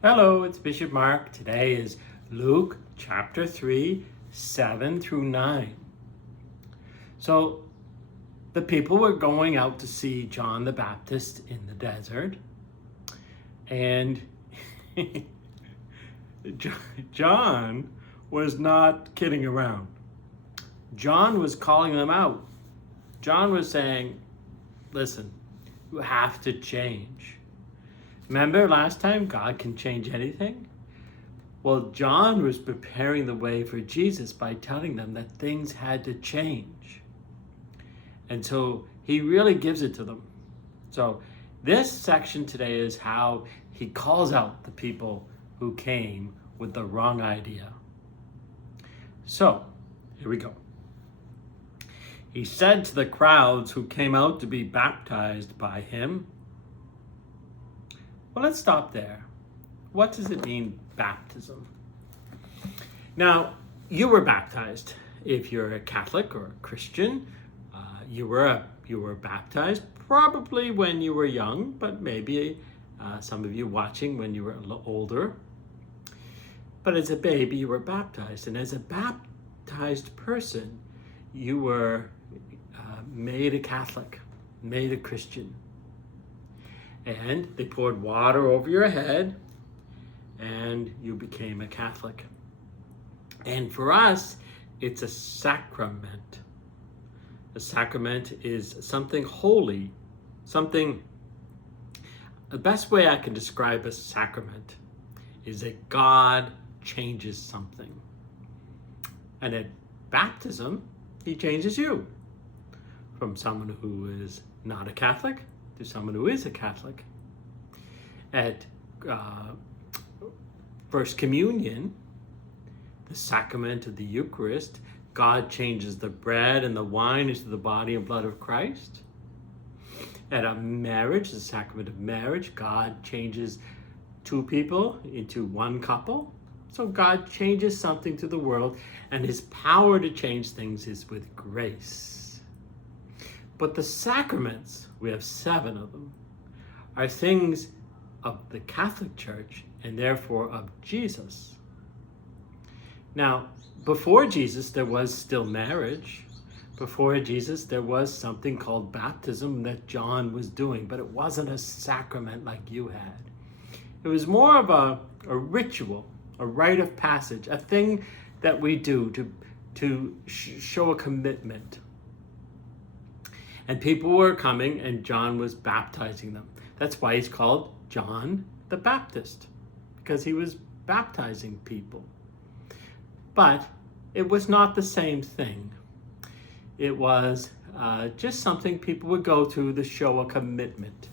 Hello, it's Bishop Mark. Today is Luke chapter 3, 7 through 9. So the people were going out to see John the Baptist in the desert. And John was not kidding around. John was calling them out. John was saying, listen, you have to change. Remember last time, God can change anything? Well, John was preparing the way for Jesus by telling them that things had to change. And so he really gives it to them. So this section today is how he calls out the people who came with the wrong idea. So here we go. He said to the crowds who came out to be baptized by him. Well, let's stop there. What does it mean, baptism? Now, you were baptized. If you're a Catholic or a Christian, you were baptized probably when you were young, but maybe some of you watching when you were a little older. But as a baby, you were baptized. And as a baptized person, you were made a Catholic, made a Christian. And they poured water over your head, and you became a Catholic. And for us, it's a sacrament. A sacrament is something holy, something. The best way I can describe a sacrament is that God changes something. And at baptism, he changes you from someone who is not a Catholic to someone who is a Catholic. At First Communion, the sacrament of the Eucharist, God changes the bread and the wine into the body and blood of Christ. At a marriage, the sacrament of marriage, God changes two people into one couple. So God changes something to the world, and his power to change things is with grace. But the sacraments, we have 7 of them, are things of the Catholic Church and therefore of Jesus. Now, before Jesus, there was still marriage. Before Jesus, there was something called baptism that John was doing, but it wasn't a sacrament like you had. It was more of a ritual, a rite of passage, a thing that we do to show a commitment. And people were coming, and John was baptizing them. That's why he's called John the Baptist, because he was baptizing people. But it was not the same thing. It was just something people would go to show a commitment,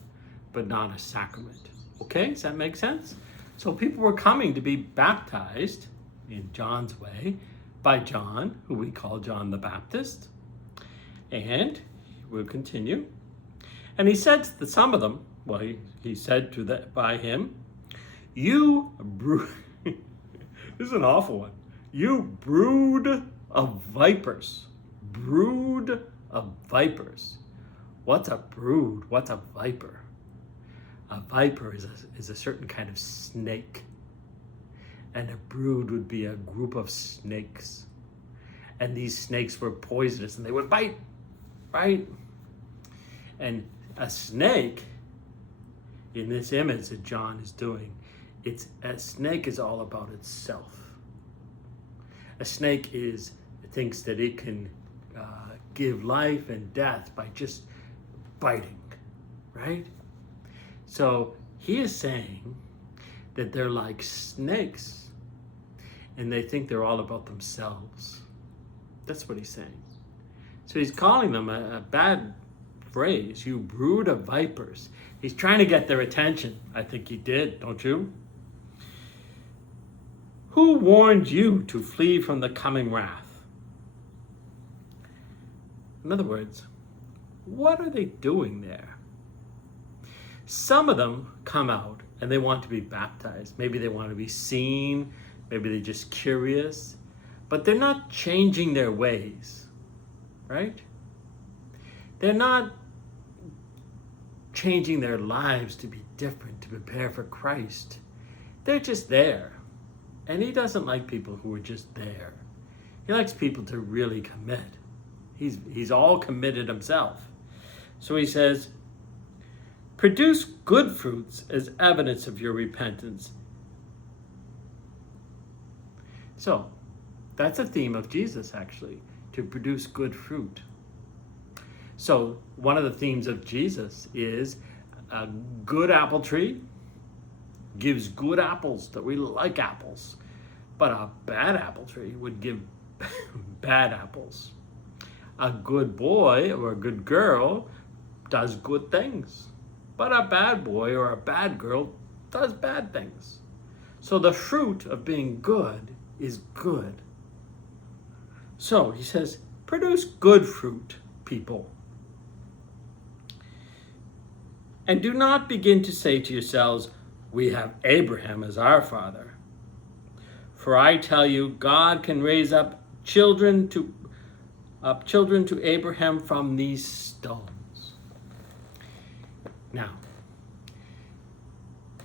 but not a sacrament. Okay, does that make sense? So people were coming to be baptized in John's way by John, who we call John the Baptist. And we'll continue. And he said to some of them, well, he said to that by him, you brood, this is an awful one. You brood of vipers. Brood of vipers. What's a brood? What's a viper? A viper is a certain kind of snake. And a brood would be a group of snakes. And these snakes were poisonous and they would bite. Right? And a snake, in this image that John is doing, a snake is all about itself. A snake thinks that it can give life and death by just biting, right? So he is saying that they're like snakes, and they think they're all about themselves. That's what he's saying. So he's calling them a bad phrase, you brood of vipers. He's trying to get their attention. I think he did, don't you? Who warned you to flee from the coming wrath? In other words, what are they doing there? Some of them come out and they want to be baptized. Maybe they want to be seen. Maybe they're just curious. But they're not changing their ways. Right? They're not changing their lives to be different, to prepare for Christ. they're just there. And he doesn't like people who are just there. He likes people to really commit. He's all committed himself. So he says, produce good fruits as evidence of your repentance. So that's a theme of Jesus, actually, to produce good fruit. So one of the themes of Jesus is a good apple tree gives good apples, that we like apples. But a bad apple tree would give bad apples. A good boy or a good girl does good things. But a bad boy or a bad girl does bad things. So the fruit of being good is good. So he says, produce good fruit, people. And do not begin to say to yourselves, we have Abraham as our father. For I tell you, God can raise up children to Abraham from these stones. Now,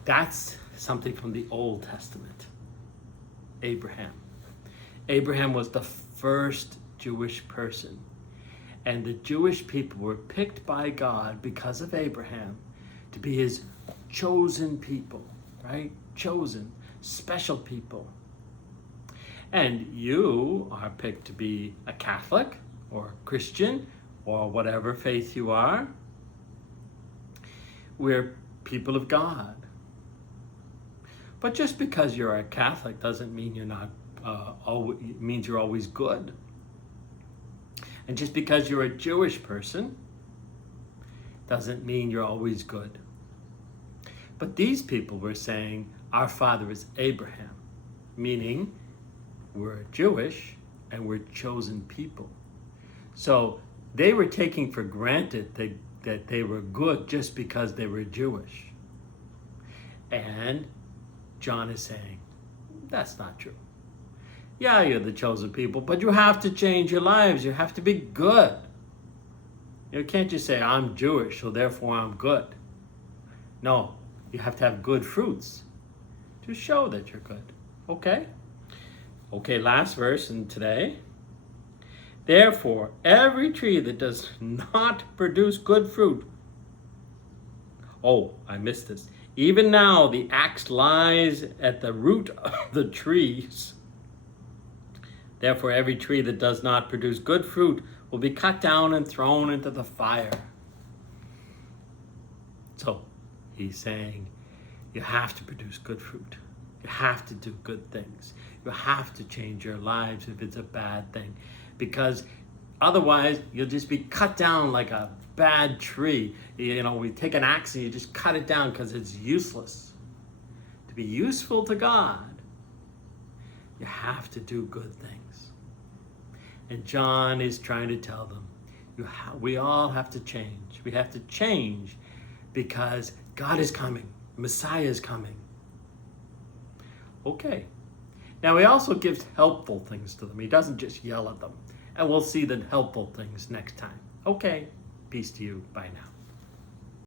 that's something from the Old Testament. Abraham. Abraham was the first Jewish person. And the Jewish people were picked by God because of Abraham to be his chosen people, right? Chosen, special people. And you are picked to be a Catholic or a Christian or whatever faith you are. We're people of God. But just because you're a Catholic doesn't mean you're not means you're always good. And just because you're a Jewish person doesn't mean you're always good. But these people were saying, our father is Abraham, meaning we're Jewish and we're chosen people. So they were taking for granted that they were good just because they were Jewish. And John is saying, that's not true. Yeah, you're the chosen people, but you have to change your lives. You have to be good. You can't just say, I'm Jewish, so therefore I'm good. No, you have to have good fruits to show that you're good. Okay? Okay, last verse in today. Therefore, every tree that does not produce good fruit. Oh, I missed this. Even now the axe lies at the root of the trees. Therefore, every tree that does not produce good fruit will be cut down and thrown into the fire. So, he's saying, you have to produce good fruit. You have to do good things. You have to change your lives if it's a bad thing. Because otherwise, you'll just be cut down like a bad tree. You know, we take an axe and you just cut it down because it's useless. To be useful to God, you have to do good things. And John is trying to tell them, we all have to change. We have to change because God is coming. Messiah is coming. Okay. Now he also gives helpful things to them. He doesn't just yell at them. And we'll see the helpful things next time. Okay. Peace to you. Bye now.